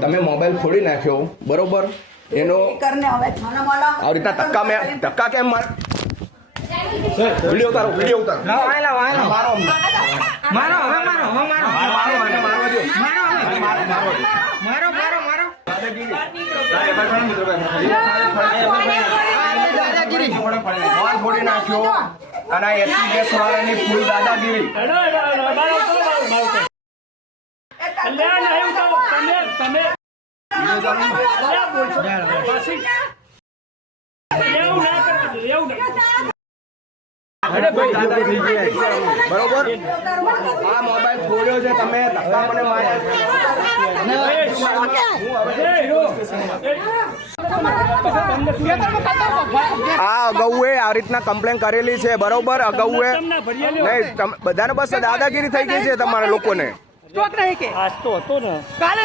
તમે મોબાઈલ ફોડી નાખ્યો બરોબર એનો આ રીતના ધક્કા કેમ માર વિડિયો ઉતારો મારો ફોડી નાખ્યો અને એસી ગેસ વાળાની ફૂલ દાદાગીરી બરોબર આ મોબાઈલ ફોડ્યો છે તમે ધક્કા મને આ અગાઉએ આ રીતના કમ્પ્લેન કરેલી છે બરોબર અગાઉએ નહીં બધાને બસ દાદાગીરી થઈ ગઈ છે તમારા લોકોને આજ તો હતો ને કાલે